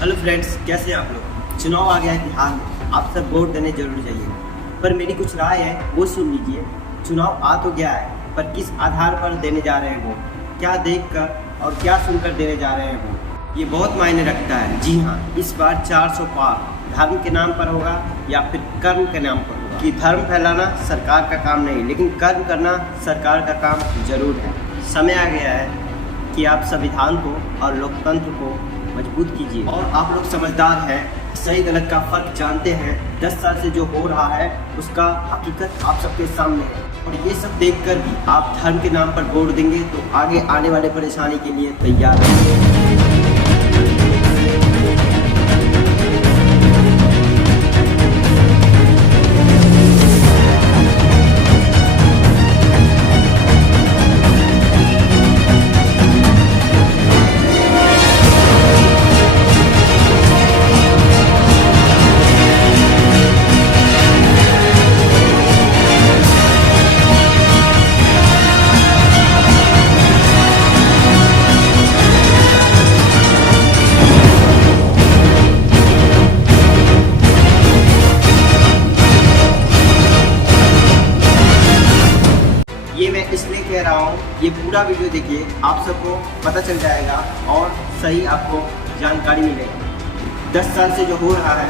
Hello friends, कैसे हैं आप लोग। चुनाव आ गया है बिहार में, आप सब वोट देने जरूर जाइए। पर मेरी कुछ राय है वो सुन लीजिए। चुनाव आ तो गया है, पर किस आधार पर देने जा रहे हैं वोट, क्या देखकर और क्या सुनकर देने जा रहे हैं वोट, ये बहुत मायने रखता है। जी हाँ, इस बार 400 पार धर्म के नाम पर होगा या फिर कर्म के नाम पर होगा। कि धर्म फैलाना सरकार का काम नहीं, लेकिन कर्म करना सरकार का काम जरूर है। समय आ गया है कि आप संविधान को और लोकतंत्र को मजबूत कीजिए। और आप लोग समझदार हैं, सही गलत का फर्क जानते हैं। 10 साल से जो हो रहा है उसका हकीकत आप सबके सामने है। और ये सब देखकर भी आप धर्म के नाम पर वोट देंगे तो आगे आने वाले परेशानी के लिए तैयार रहिए। ये मैं इसलिए कह रहा हूँ, ये पूरा वीडियो देखिए, आप सबको पता चल जाएगा और सही आपको जानकारी मिलेगी। 10 साल से जो हो रहा है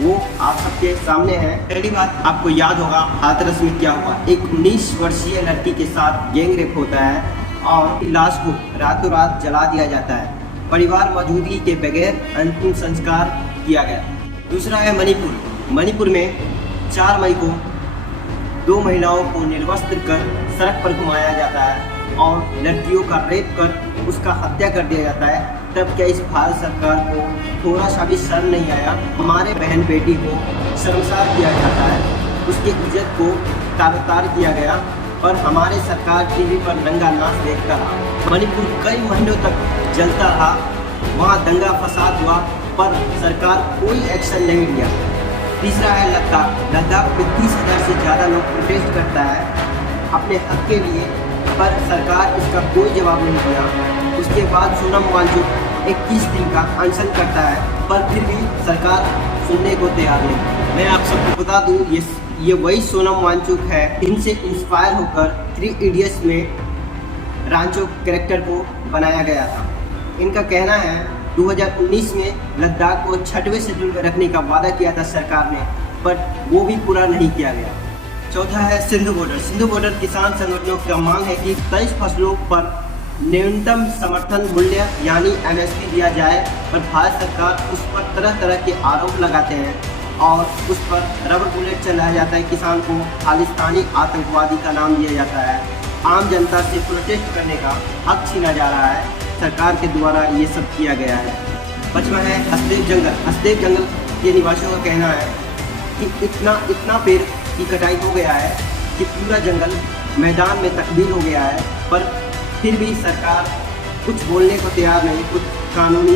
वो आप सबके सामने है। पहली बात आपको याद होगा हाथरस में क्या हुआ। एक 19 वर्षीय लड़की के साथ गैंग रेप होता है और लाश को रातों रात जला दिया जाता है। परिवार मौजूदगी के बगैर अंतिम संस्कार किया गया। दूसरा है मणिपुर में 4 मई को 2 महिलाओं को निर्वस्त्र कर सड़क पर घुमाया जाता है और लड़कियों का रेप कर उसका हत्या कर दिया जाता है। तब क्या इस भारत सरकार को थोड़ा सा भी शर्म नहीं आया। हमारे बहन बेटी को शर्मसार किया जाता है, उसकी इज्जत को तार-तार किया गया, पर हमारे सरकार टीवी पर नंगा नाच देखता रहा। मणिपुर कई महीनों तक जलता रहा, वहाँ दंगा फसाद हुआ, पर सरकार कोई एक्शन नहीं लिया। तीसरा है लद्दाख में 30,000 से ज़्यादा लोग प्रोटेस्ट करता है अपने हक के लिए, पर सरकार इसका कोई जवाब नहीं दिया। उसके बाद सोनम वांगचुक 21 दिन का अनशन करता है, पर फिर भी सरकार सुनने को तैयार नहीं। मैं आप सबको बता दूं, ये वही सोनम वांगचुक है, इनसे इंस्पायर होकर 3 इडियट्स में रांचो कैरेक्टर को बनाया गया था। इनका कहना है 2019 में लद्दाख को 6वें शेड्यूल में रखने का वादा किया था सरकार ने, पर वो भी पूरा नहीं किया गया। चौथा है सिंधु बॉर्डर किसान संगठनों का मांग है कि 23 फसलों पर न्यूनतम समर्थन मूल्य यानी MSP दिया जाए, पर भारत सरकार उस पर तरह तरह के आरोप लगाते हैं और उस पर रबर बुलेट चलाया जाता है। किसान को खालिस्तानी आतंकवादी का नाम दिया जाता है। आम जनता से प्रोटेस्ट करने का हक छीना जा रहा है, सरकार के द्वारा ये सब किया गया है। 5वां है हसदेव जंगल के निवासियों का कहना है कि इतना पेड़ की कटाई हो गया है कि पूरा जंगल मैदान में तब्दील हो गया है, पर फिर भी सरकार कुछ बोलने को तैयार नहीं, कुछ कानूनी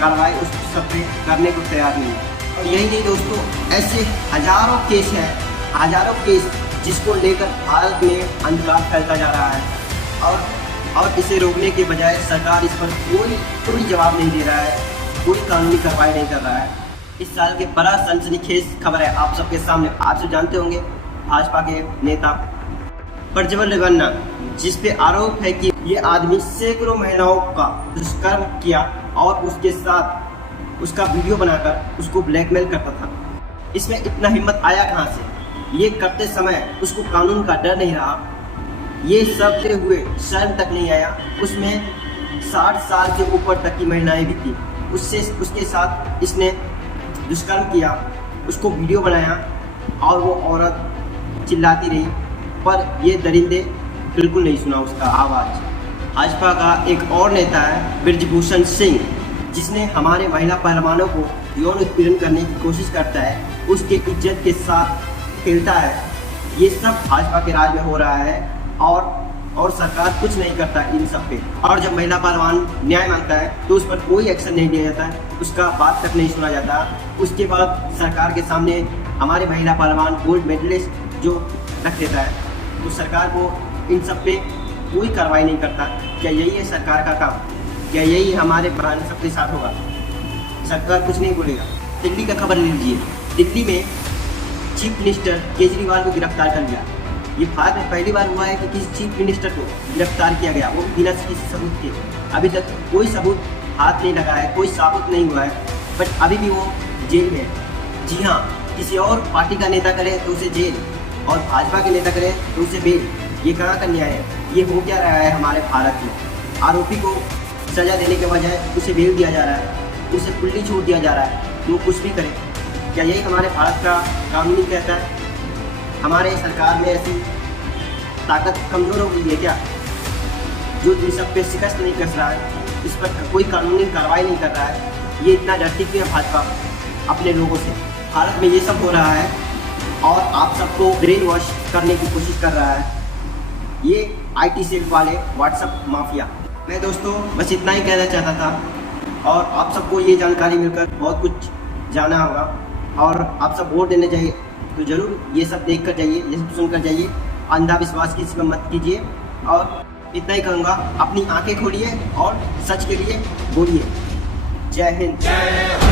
कार्रवाई उस सब पे करने को तैयार नहीं। और यही नहीं दोस्तों, ऐसे हजारों केस जिसको लेकर भारत में अंधकार फैलता जा रहा है और इसे रोकने के बजाय सरकार इस पर कोई जवाब नहीं दे रहा है, कोई कानूनी कार्रवाई नहीं कर रहा है। इस साल के बड़ा सनसनीखेज खबर है आप सबके सामने। आप सब जानते होंगे भाजपा के नेता प्रज्वल रेवन्ना, जिस पे आरोप है कि ये आदमी सैकड़ों महिलाओं का दुष्कर्म किया और उसके साथ उसका वीडियो बनाकर उसको ब्लैकमेल करता था। इसमें इतना हिम्मत आया कहाँ से? ये करते समय उसको कानून का डर नहीं रहा, ये सब हुए शर्म तक नहीं आया। उसमें 60 साल से ऊपर तक की महिलाएं भी थी, उसके साथ इसने दुष्कर्म किया, उसको वीडियो बनाया और वो औरत चिल्लाती रही, पर ये दरिंदे बिल्कुल नहीं सुना उसका आवाज़। भाजपा का एक और नेता है बृजभूषण सिंह, जिसने हमारे महिला पहलवानों को यौन उत्पीड़न करने की कोशिश करता है, उसके इज्जत के साथ खेलता है। ये सब भाजपा के राज में हो रहा है और सरकार कुछ नहीं करता इन सब पे। और जब महिला पहलवान न्याय मांगता है तो उस पर कोई एक्शन नहीं लिया जाता है, उसका बात तक नहीं सुना जाता। उसके बाद सरकार के सामने हमारे महिला पहलवान गोल्ड मेडलिस्ट जो रख देता है, तो सरकार को इन सब पे कोई कार्रवाई नहीं करता। क्या यही है सरकार का काम? क्या यही हमारे बहन सबके साथ होगा? सरकार कुछ नहीं बोलेगा। दिल्ली का खबर ले लीजिए, दिल्ली में चीफ मिनिस्टर केजरीवाल को गिरफ्तार कर लिया। ये भारत में पहली बार हुआ है कि किसी चीफ मिनिस्टर को गिरफ्तार किया गया, वो बिना किसी सबूत के। अभी तक कोई सबूत हाथ नहीं लगा है, कोई साबित नहीं हुआ है, बट अभी भी वो जेल में है। जी हाँ, किसी और पार्टी का नेता करे तो उसे जेल, और भाजपा के नेता करे तो उसे बेल। ये कहाँ का न्याय है? ये हो क्या रहा है हमारे भारत में? आरोपी को सजा देने के बजाय उसे बेल दिया जा रहा है, उसे खुली छूट दिया जा रहा है, तो वो कुछ भी करे। क्या यही हमारे भारत का कानूनी कहता है? हमारे सरकार में ऐसी ताकत कमज़ोर हो गई है क्या, जो इन सब पे शिकस्त नहीं कस रहा है, इस पर कोई कानूनी कार्रवाई नहीं कर रहा है? ये इतना डरती क्यों है भाजपा अपने लोगों से? भारत में ये सब हो रहा है और आप सबको ब्रेन वॉश करने की कोशिश कर रहा है ये IT सेल वाले व्हाट्सएप माफिया। मैं दोस्तों बस इतना ही कहना चाहता था, और आप सबको ये जानकारी मिलकर बहुत कुछ जाना होगा, और आप सब वोट देने जाइए तो ज़रूर ये सब देख कर जाइए, ये सब सुन कर जाइए। अंधविश्वास किसी पर मत कीजिए, और इतना ही कहूँगा, अपनी आंखें खोलिए और सच के लिए बोलिए। जय हिंद।